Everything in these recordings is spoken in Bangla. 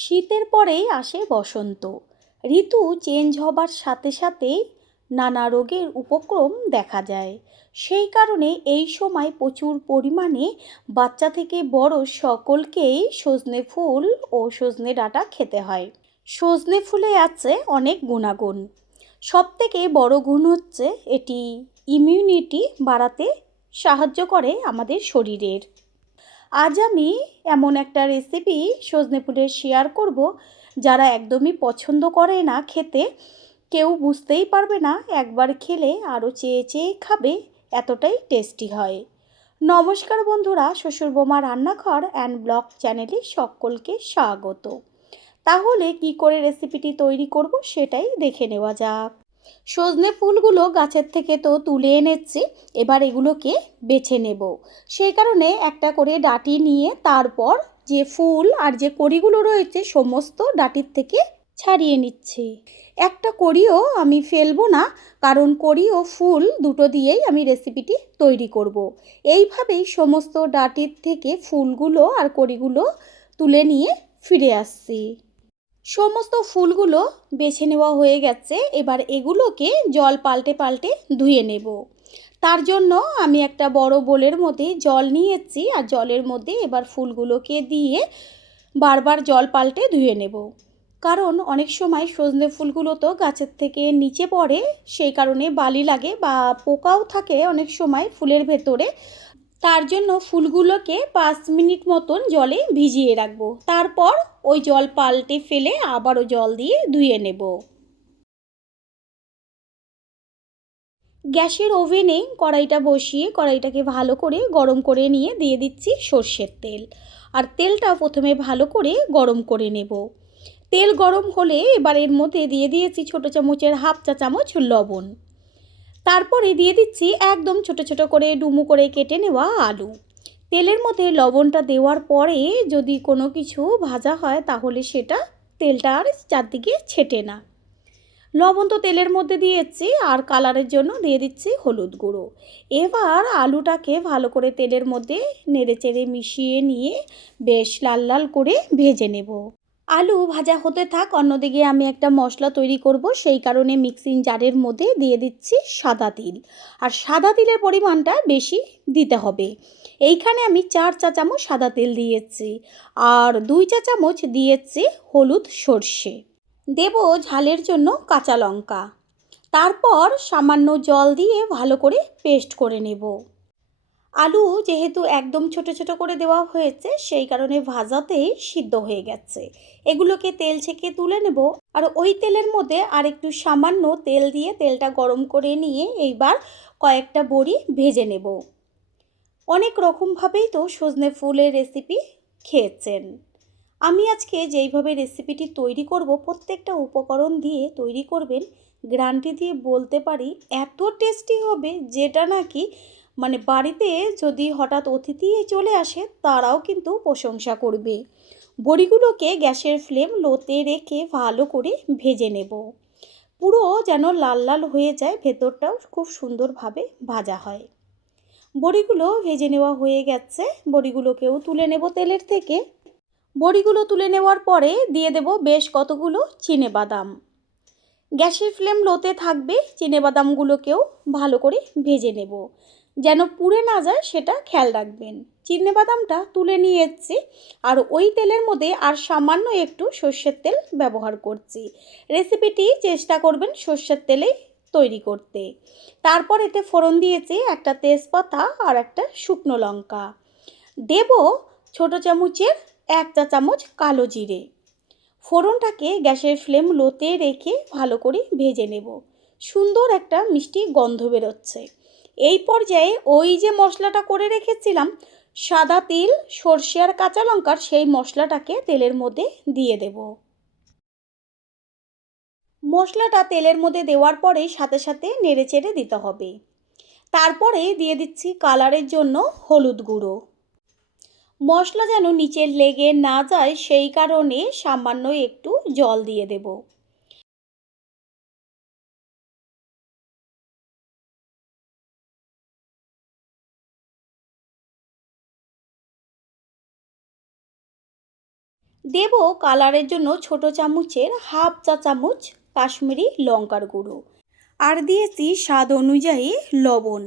শীতের পরেই আসে বসন্ত। ঋতু চেঞ্জ হবার সাথে সাথেই নানা রোগের উপক্রম দেখা যায়। সেই কারণে এই সময় প্রচুর পরিমাণে বাচ্চা থেকে বড় সকলকেই সজনে ফুল ও সজনে ডাঁটা খেতে হয়। সজনে ফুলে আছে অনেক গুণাগুণ। সবথেকে বড় গুণ হচ্ছে এটি ইমিউনিটি বাড়াতে সাহায্য করে আমাদের শরীরের। আজ আমি এমন একটা রেসিপি সজনে ফুলের শেয়ার করব, যারা একদমই পছন্দ করে না খেতে, কেউ বুঝতেই পারবে না, একবার খেলে আরও চেয়ে চেয়ে খাবে, এতটাই টেস্টি হয়। নমস্কার বন্ধুরা, শ্বশুর বোমা রান্নাঘর অ্যান্ড ব্লগ চ্যানেলে সকলকে স্বাগত। তাহলে কি করে রেসিপিটি তৈরি করব সেটাই দেখে নেওয়া যাক। সজনে ফুলগুলো গাছের থেকে তো তুলে এনেছি, এবার এগুলোকে বেছে নেব। সেই কারণে একটা করে ডাঁটি নিয়ে তারপর যে ফুল আর যে কড়িগুলো রয়েছে সমস্ত ডাঁটির থেকে ছাড়িয়ে নিচ্ছি। একটা কড়িও আমি ফেলবো না, কারণ কড়ি ও ফুল দুটো দিয়েই আমি রেসিপিটি তৈরি করব। এইভাবেই সমস্ত ডাঁটির থেকে ফুলগুলো আর কড়িগুলো তুলে নিয়ে ফিরে আসছি। সমস্ত ফুলগুলো বেছে নেওয়া হয়ে গেছে, এবার এগুলোকে জল পাল্টে পাল্টে ধুয়ে নেব। তার জন্য আমি একটা বড় বোলের মধ্যে জল নিয়েছি, আর জলের মধ্যে এবার ফুলগুলোকে দিয়ে বারবার জল পাল্টে ধুয়ে নেব। কারণ অনেক সময় সজনে ফুলগুলো তো গাছের থেকে নিচে পড়ে, সেই কারণে বালি লাগে বা পোকাও থাকে অনেক সময় ফুলের ভেতরে। তার জন্য ফুলগুলোকে 5 মিনিট মতন জলে ভিজিয়ে রাখবো, তারপর ওই জল পাল্টে ফেলে আবারও জল দিয়ে ধুয়ে নেব। গ্যাসের ওভেনে কড়াইটা বসিয়ে কড়াইটাকে ভালো করে গরম করে নিয়ে দিয়ে দিচ্ছি সর্ষের তেল। আর তেলটা প্রথমে ভালো করে গরম করে নেব। তেল গরম হলে এবার এর মধ্যে দিয়ে দিয়েছি ছোটো চামচের 1/2 চা চামচ লবণ। তারপরে দিয়ে দিচ্ছি একদম ছোট ছোট করে ডুমু করে কেটে নেওয়া আলু। তেলের মধ্যে লবণটা দেওয়ার পরে যদি কোনো কিছু ভাজা হয় তাহলে সেটা তেলটা আর চারদিকে ছেটে না। লবণ তো তেলের মধ্যে দিয়েছি, আর কালারের জন্য দিয়ে দিচ্ছি হলুদ গুঁড়ো। এবার আলুটাকে ভালো করে তেলের মধ্যে নেড়েচেড়ে মিশিয়ে নিয়ে বেশ লাল লাল করে ভেজে নেব। আলু ভাজা হতে থাক, অন্যদিকে আমি একটা মশলা তৈরি করব, সেই কারণে মিক্সিং জারের মধ্যে দিয়ে দিচ্ছি সাদা তিল। আর সাদা তিলের পরিমাণটা বেশি দিতে হবে। এইখানে আমি 4 চা চামচ সাদা তেল দিয়েছি, আর 2 চা চামচ দিয়েছি হলুদ সর্ষে। দেব ঝালের জন্য কাঁচা লঙ্কা। তারপর সামান্য জল দিয়ে ভালো করে পেস্ট করে নেব। আলু যেহেতু একদম ছোট ছোট করে দেওয়া হয়েছে, সেই কারণে ভাজাতেই সিদ্ধ হয়ে গেছে। এগুলোকে তেল ছেঁকে তুলে নেব। আর ওই তেলের মধ্যে আর একটু সামান্য তেল দিয়ে তেলটা গরম করে নিয়ে এইবার কয়েকটা বড়ি ভেজে নেব। অনেক রকমভাবেই তো সজনে ফুলের রেসিপি খেয়েছেন। আমি আজকে যেইভাবে রেসিপিটি তৈরি করব, প্রত্যেকটা উপকরণ দিয়ে তৈরি করবেন, গ্যারান্টি দিয়ে বলতে পারি এত টেস্টি হবে, যেটা নাকি বাড়িতে যদি হঠাৎ অতিথি চলে আসে তারাও কিন্তু প্রশংসা করবে। বড়িগুলোকে গ্যাসের ফ্লেম লোতে রেখে ভালো করে ভেজে নেব, পুরো যেন লাল লাল হয়ে যায়, ভেতরটাও খুব সুন্দরভাবে ভাজা হয়। বড়িগুলো ভেজে নেওয়া হয়ে গেছে, বড়িগুলোকেও তুলে নেব তেলের থেকে। বড়িগুলো তুলে নেওয়ার পরে দিয়ে দেব বেশ কতগুলো চিনেবাদাম। গ্যাসের ফ্লেম লোতে থাকবে, চিনেবাদামগুলোকেও ভালো করে ভেজে নেব, যেন পুড়ে না যায় সেটা খেয়াল রাখবেন। চিনেবাদামটা তুলে নিয়ে এসেছি, আর ওই তেলের মধ্যে আর সামান্য একটু সর্ষের তেল ব্যবহার করছি। রেসিপিটি চেষ্টা করবেন সর্ষের তেলেই তৈরি করতে। তারপর এতে ফোড়ন দিয়েছি একটা তেজপাতা আর একটা শুকনো লঙ্কা। দেব ছোটো চামচের 1 চা চামচ কালো জিরে। ফোড়নটাকে গ্যাসের ফ্লেম লোতে রেখে ভালো করে ভেজে নেব। সুন্দর একটা মিষ্টি গন্ধ বেরোচ্ছে। এই পর্যায়ে ওই যে মশলাটা করে রেখেছিলাম সাদা তিল, সর্ষে আর কাঁচা লঙ্কার, সেই মশলাটাকে তেলের মধ্যে দিয়ে দেব। মশলাটা তেলের মধ্যে দেওয়ার পরে সাথে সাথে নেড়েচেড়ে দিতে হবে। তারপরে দিয়ে দিচ্ছি কালারের জন্য হলুদ গুঁড়ো। মশলা যেন নিচে লেগে না যায় সেই কারণে সামান্য একটু জল দিয়ে দেব। দেব কালারের জন্য ছোট চামচের হাফ চা চামচ কাশ্মীরি লঙ্কার গুঁড়ো, আর দিয়েছি স্বাদ অনুযায়ী লবণ।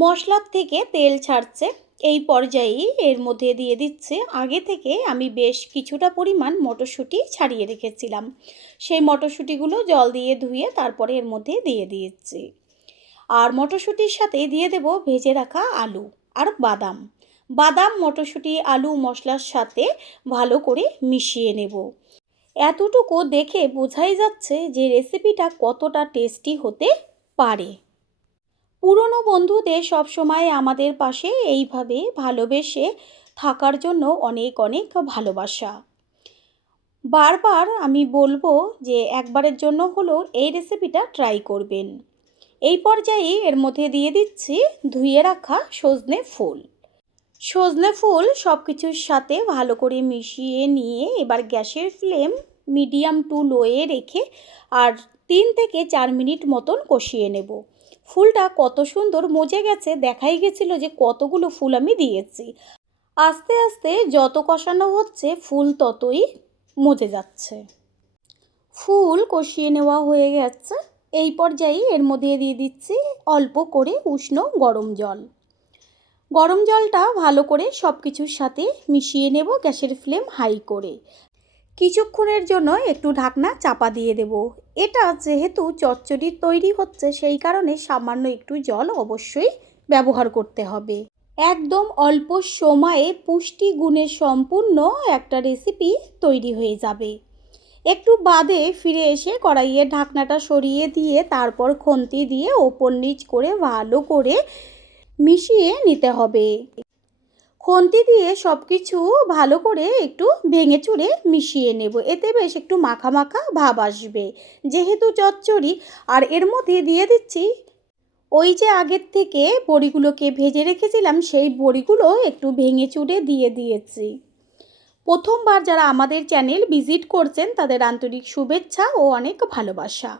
মশলার থেকে তেল ছাড়ছে, এই পর্যায়েই এর মধ্যে দিয়ে দিচ্ছে আগে থেকে আমি বেশ কিছুটা পরিমাণ মটরশুঁটি ছাড়িয়ে রেখেছিলাম। সেই মটরশুঁটিগুলো জল দিয়ে ধুয়ে তারপরে এর মধ্যে দিয়ে দিয়েছি। আর মটরশুঁটির সাথে দিয়ে দেব ভেজে রাখা আলু আর বাদাম। বাদাম, মটরশুঁটি, আলু মশলার সাথে ভালো করে মিশিয়ে নেব। এতটুকু দেখে বোঝাই যাচ্ছে যে রেসিপিটা কতটা টেস্টি হতে পারে। পুরনো বন্ধুদের সবসময় আমাদের পাশে এইভাবে ভালোবেসে থাকার জন্য অনেক অনেক ভালোবাসা। বারবার আমি বলবো যে একবারের জন্য হলেও এই রেসিপিটা ট্রাই করবেন। এই পর্যায়ে এর মধ্যে দিয়ে দিচ্ছি ধুয়ে রাখা সজনে ফুল। সজনে ফুল সব কিছুর সাথে ভালো করে মিশিয়ে নিয়ে এবার গ্যাসের ফ্লেম মিডিয়াম টু লোয়ে রেখে আর 3 থেকে 4 মিনিট মতন কষিয়ে নেব। ফুলটা কত সুন্দর মজে গেছে, দেখাই গেছিলো যে কতগুলো ফুল আমি দিয়েছি। আস্তে আস্তে যত কষানো হচ্ছে ফুল ততই মজে যাচ্ছে। ফুল কষিয়ে নেওয়া হয়ে গেছে। এই পর্যায়ে এর মধ্যে দিয়ে দিচ্ছি অল্প করে উষ্ণ গরম জল। গরম জলটা ভালো করে সব কিছুর সাথে মিশিয়ে নেব গ্যাসের ফ্লেম হাই করে। কিছুক্ষণের জন্য একটু ঢাকনা চাপা দিয়ে দেব। এটা যেহেতু চচ্চড়ি তৈরি হচ্ছে সেই কারণে সামান্য একটু জল অবশ্যই ব্যবহার করতে হবে। একদম অল্প সময়ে পুষ্টি গুণে সম্পূর্ণ একটা রেসিপি তৈরি হয়ে যাবে। একটু বাদে ফিরে এসে কড়াইয়ের ঢাকনাটা সরিয়ে দিয়ে তারপর খুন্তি দিয়ে ওপর নিচ করে ভালো করে মিশিয়ে নিতে হবে। খুন্তি দিয়ে সব কিছু ভালো করে একটু ভেঙে চুরে মিশিয়ে নেব, এতে বেশ একটু মাখা মাখা ভাব আসবে যেহেতু চচ্চড়ি। আর এর মধ্যে দিয়ে দিচ্ছি ওই যে আগের থেকে বড়িগুলোকে ভেজে রেখেছিলাম, সেই বড়িগুলো একটু ভেঙে চুরে দিয়ে দিয়েছি। প্রথমবার যারা আমাদের চ্যানেল ভিজিট করছেন তাদের আন্তরিক শুভেচ্ছা ও অনেক ভালোবাসা।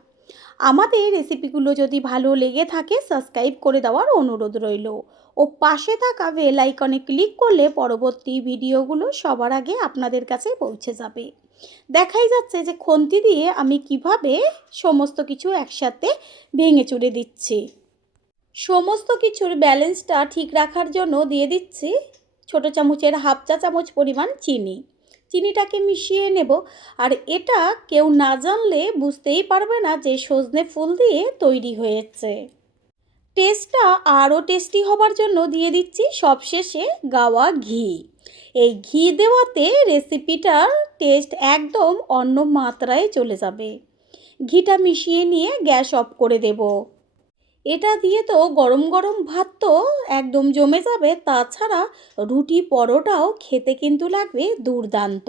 আমাদের রেসিপিগুলো যদি ভালো লেগে থাকে সাবস্ক্রাইব করে দেওয়ার অনুরোধ রইল ও পাশে থাকা বেল আইকনে ক্লিক করলে পরবর্তী ভিডিওগুলো সবার আগে আপনাদের কাছে পৌঁছে যাবে। দেখাই যাচ্ছে যে খুন্তি দিয়ে আমি কিভাবে সমস্ত কিছু একসাথে ভেঙে চুরে দিচ্ছি। সমস্ত কিছুর ব্যালেন্সটা ঠিক রাখার জন্য দিয়ে দিচ্ছি ছোট চামচের হাফ চা চামচ পরিমাণ চিনি। চিনিটাকে মিশিয়ে নেব। আর এটা কেউ না জানলে বুঝতেই পারবে না যে সজনে ফুল দিয়ে তৈরি হয়েছে। টেস্টটা আরও টেস্টি হবার জন্য দিয়ে দিচ্ছি সবশেষে গাওয়া ঘি। এই ঘি দেওয়াতে রেসিপিটার টেস্ট একদম অন্য মাত্রায় চলে যাবে। ঘিটা মিশিয়ে নিয়ে গ্যাস অফ করে দেব। এটা দিয়ে তো গরম গরম ভাত তো একদম জমে যাবে, তাছাড়া রুটি পরোটাও খেতে কিন্তু লাগবে দুর্দান্ত।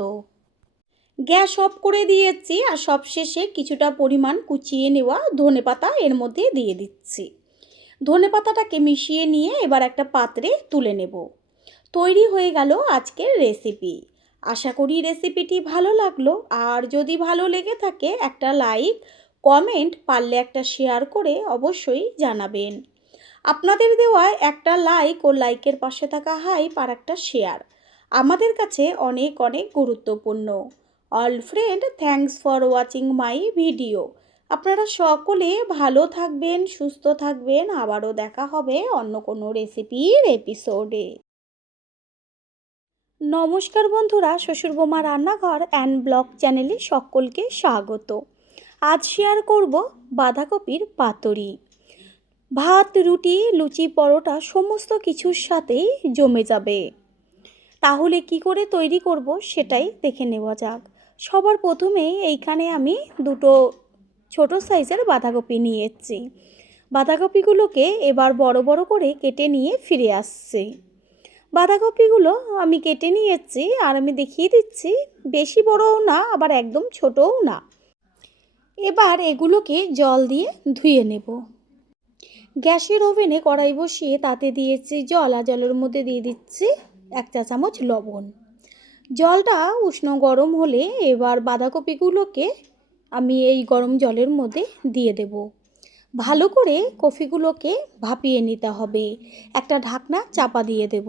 গ্যাস অফ করে দিয়েছি আর সবশেষে কিছুটা পরিমাণ কুচিয়ে নেওয়া ধনেপাতা এর মধ্যে দিয়ে দিচ্ছি। ধনেপাতাটাকে মিশিয়ে নিয়ে এবার একটা পাত্রে তুলে নেব। তৈরি হয়ে গেল আজকের রেসিপি। আশা করি রেসিপিটি ভালো লাগলো, আর যদি ভালো লেগে থাকে একটা লাইক, কমেন্ট, পারলে একটা শেয়ার করে অবশ্যই জানাবেন। আপনাদের দেওয়া একটা লাইক ও লাইকের পাশে থাকা হাইপ আর একটা শেয়ার আমাদের কাছে অনেক অনেক গুরুত্বপূর্ণ। All friend, thanks for watching my video. আপনারা সকলে ভালো থাকবেন, সুস্থ থাকবেন। আবারও দেখা হবে অন্য কোনো রেসিপির এপিসোডে। নমস্কার বন্ধুরা, শ্বশুরবৌমা রান্নাঘর অ্যান্ড ব্লগ চ্যানেলে সকলকে স্বাগত। আজ শেয়ার করব বাঁধাকপির পাতুরি। ভাত, রুটি, লুচি, পরোটা সমস্ত কিছুর সাথেই জমে যাবে। তাহলে কি করে তৈরি করব সেটাই দেখে নেওয়া যাক। সবার প্রথমে এইখানে আমি দুটো ছোট সাইজের বাঁধাকপি নিয়েছি। বাঁধাকপিগুলোকে এবার বড় বড় করে কেটে নিয়ে ফিরে আসছি। বাঁধাকপিগুলো আমি কেটে নিয়েছি আর আমি দেখিয়ে দিচ্ছি বেশি বড়ও না আবার একদম ছোটও না। এবার এগুলোকে জল দিয়ে ধুয়ে নেব। গ্যাসের ওভেনে কড়াই বসিয়ে তাতে দিয়েছি জল, আর জলের মধ্যে দিয়ে দিচ্ছি 1 চা চামচ লবণ। জলটা উষ্ণ গরম হলে এবার বাঁধাকপিগুলোকে আমি এই গরম জলের মধ্যে দিয়ে দেব। ভালো করে কপিগুলোকে ভাপিয়ে নিতে হবে। একটা ঢাকনা চাপা দিয়ে দেব।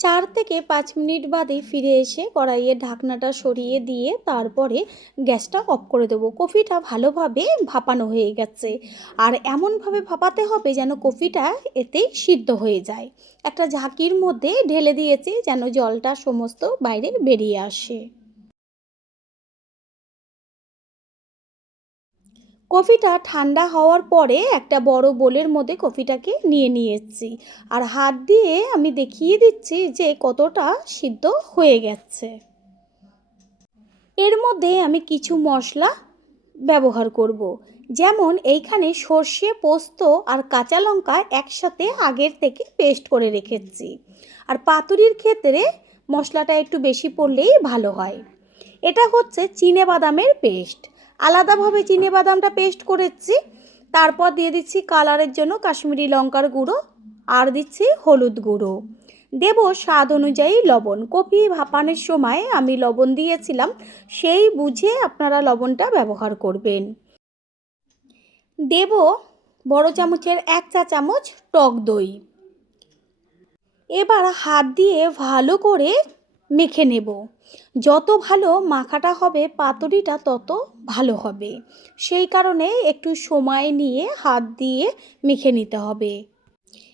4 থেকে 5 মিনিট বাদে ফিরে এসে কড়াইয়ের ঢাকনাটা সরিয়ে দিয়ে তারপরে গ্যাসটা অফ করে দেবো। কফিটা ভালোভাবে ভাপানো হয়ে গেছে, আর এমনভাবে ভাপাতে হবে যেন কফিটা এতেই সিদ্ধ হয়ে যায়। একটা ঝাঁকির মধ্যে ঢেলে দিয়েছি যেন জলটা সমস্ত বাইরে বেরিয়ে আসে। কফিটা ঠান্ডা হওয়ার পরে একটা বড় বোলের মধ্যে কফিটাকে নিয়ে নিয়েছি, আর হাত দিয়ে আমি দেখিয়ে দিচ্ছি যে কতটা সিদ্ধ হয়ে গেছে। এর মধ্যে আমি কিছু মশলা ব্যবহার করব। যেমন এইখানে সর্ষে, পোস্ত আর কাঁচা লঙ্কা একসাথে আগের থেকে পেস্ট করে রেখেছি, আর পাতুরির ক্ষেত্রে মশলাটা একটু বেশি পড়লেই ভালো হয়। এটা হচ্ছে চিনেবাদামের পেস্ট, আলাদাভাবে চিনেবাদামটা পেস্ট করেছি। তারপর দিয়ে দিচ্ছি কালারের জন্য কাশ্মীরি লঙ্কার গুঁড়ো, আর দিচ্ছি হলুদ গুঁড়ো, দেব স্বাদ অনুযায়ী লবণ। কফি ভাপানোর সময় আমি লবণ দিয়েছিলাম, সেই বুঝে আপনারা লবণটা ব্যবহার করবেন। দেব বড় চামচের 1 চা চামচ টক দই। এবার হাত দিয়ে ভালো করে মেখে নেব। যত ভালো মাখাটা হবে পাতুরিটা তত ভালো হবে, সেই কারণে একটু সময় নিয়ে হাত দিয়ে মেখে নিতে হবে।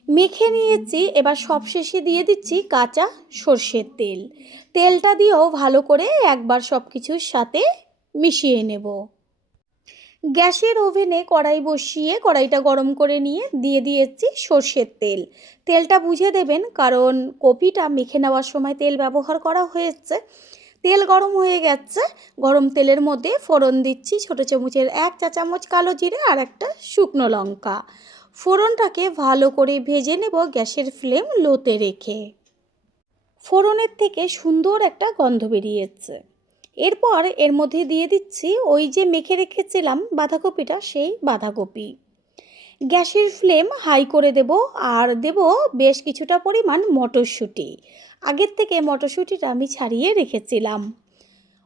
মেখে নিয়েছি, এবার সবশেষে দিয়ে দিচ্ছি কাঁচা সর্ষের তেল। তেলটা দিয়েও ভালো করে একবার সব কিছুর সাথে মিশিয়ে নেব। গ্যাসের ওভেনে কড়াই বসিয়ে কড়াইটা গরম করে নিয়ে দিয়ে দিয়েছি সর্ষের তেল। তেলটা বুঝে দেবেন, কারণ কপিটা মেখে নেওয়ার সময় তেল ব্যবহার করা হয়েছে। তেল গরম হয়ে গেছে, গরম তেলের মধ্যে ফোড়ন দিচ্ছি ছোটো চামচের 1 চা চামচ কালো জিরে আর একটা শুকনো লঙ্কা। ফোড়নটাকে ভালো করে ভেজে নেব গ্যাসের ফ্লেম লোতে রেখে। ফোড়নের থেকে সুন্দর একটা গন্ধ বেরিয়েছে। এরপর এর মধ্যে দিয়ে দিচ্ছি ওই যে মেখে রেখেছিলাম বাঁধাকপিটা, সেই বাঁধাকপি। গ্যাসের ফ্লেম হাই করে দেব, আর দেব বেশ কিছুটা পরিমাণ মটরশুঁটি। আগের থেকে মটরশুঁটিটা আমি ছাড়িয়ে রেখেছিলাম,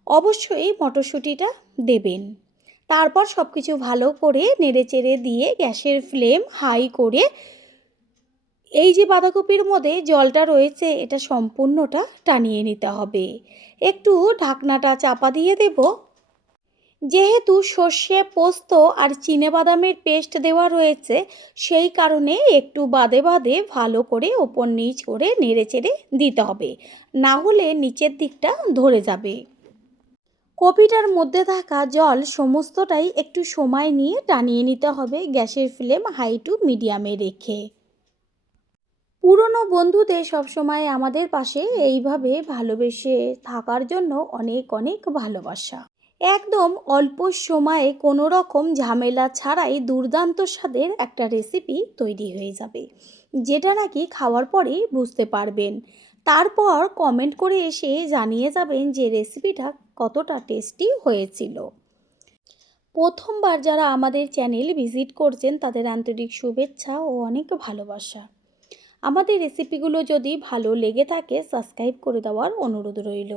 অবশ্যই মটরশুঁটিটা দেবেন। তারপর সব কিছু ভালো করে নেড়েচেড়ে দিয়ে গ্যাসের ফ্লেম হাই করে এই যে বাঁধাকপির মধ্যে জলটা রয়েছে এটা সম্পূর্ণটা টানিয়ে নিতে হবে। একটু ঢাকনাটা চাপা দিয়ে দেব। যেহেতু সর্ষে, পোস্ত আর চিনেবাদামের পেস্ট দেওয়া রয়েছে, সেই কারণে একটু বাদে বাদে ভালো করে ওপর নিচ করে নেড়েচেড়ে দিতে হবে, না হলে নিচের দিকটা ধরে যাবে। কপিটার মধ্যে থাকা জল সমস্তটাই একটু সময় নিয়ে টানিয়ে নিতে হবে গ্যাসের ফ্লেম হাই টু মিডিয়ামে রেখে। পুরনো বন্ধুদের সবসময় আমাদের পাশে এইভাবে ভালোবেসে থাকার জন্য অনেক অনেক ভালোবাসা। একদম অল্প সময়ে কোনো রকম ঝামেলা ছাড়াই দুর্দান্ত স্বাদের একটা রেসিপি তৈরি হয়ে যাবে, যেটা নাকি খাওয়ার পরেই বুঝতে পারবেন। তারপর কমেন্ট করে এসে জানিয়ে যাবেন যে রেসিপিটা কতটা টেস্টি হয়েছিল। প্রথমবার যারা আমাদের চ্যানেল ভিজিট করছেন তাদের আন্তরিক শুভেচ্ছা ও অনেক ভালোবাসা। আমাদের রেসিপিগুলো যদি ভালো লেগে থাকে সাবস্ক্রাইব করে দেওয়ার অনুরোধ রইল,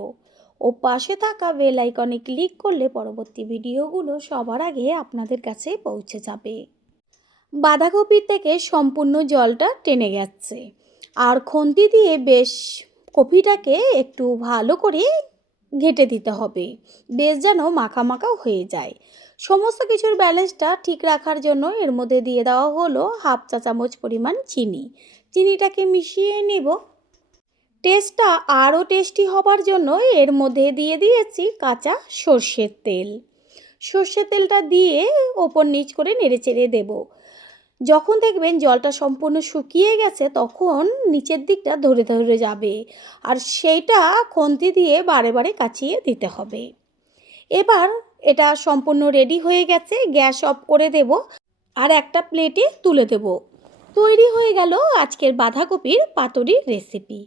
ও পাশে থাকা বেল আইকনে ক্লিক করলে পরবর্তী ভিডিওগুলো সবার আগে আপনাদের কাছে পৌঁছে যাবে। বাঁধাকপি থেকে সম্পূর্ণ জলটা টেনে গেছে, আর খুন্তি দিয়ে বেশ কপিটাকে একটু ভালো করে ঘেঁটে দিতে হবে, বেশ যেন মাখা মাখা হয়ে যায়। সমস্ত কিছুর ব্যালেন্সটা ঠিক রাখার জন্য এর মধ্যে দিয়ে দেওয়া হলো 1/2 চা চামচ পরিমাণ চিনি। চিনিটাকে মিশিয়ে নেব। টেস্টটা আরও টেস্টি হবার জন্য এর মধ্যে দিয়ে দিয়েছি কাঁচা সর্ষের তেল। সর্ষের তেলটা দিয়ে ওপর নিচ করে নেড়েচেড়ে দেব। যখন দেখবেন জলটা সম্পূর্ণ শুকিয়ে গেছে তখন নিচের দিকটা ধরে ধরে যাবে, আর সেইটা খুন্তি দিয়ে বারে বারে কাচিয়ে দিতে হবে। এবার এটা সম্পূর্ণ রেডি হয়ে গেছে, গ্যাস অফ করে দেব আর একটা প্লেটে তুলে দেব। তৈরি হয়ে গেল আজকের বাঁধাকপির পাতুরির রেসিপি।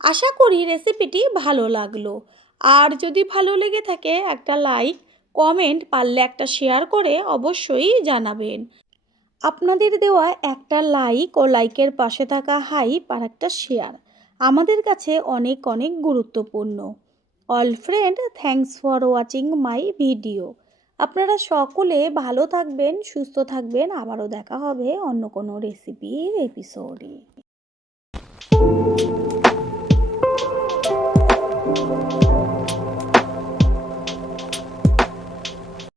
আশা করি রেসিপিটি ভালো লাগলো, আর যদি ভালো লেগে থাকে একটা লাইক, কমেন্ট, পারলে একটা শেয়ার করে অবশ্যই জানাবেন। আপনাদের দেওয়া একটা লাইক ও লাইকের পাশে থাকা হাইপ আর একটা শেয়ার আমাদের কাছে অনেক অনেক গুরুত্বপূর্ণ। All friend, thanks for watching my video. আপনারা সকলে ভালো থাকবেন, সুস্থ থাকবেন। আবারও দেখা হবে অন্য কোনো রেসিপির এপিসোডে।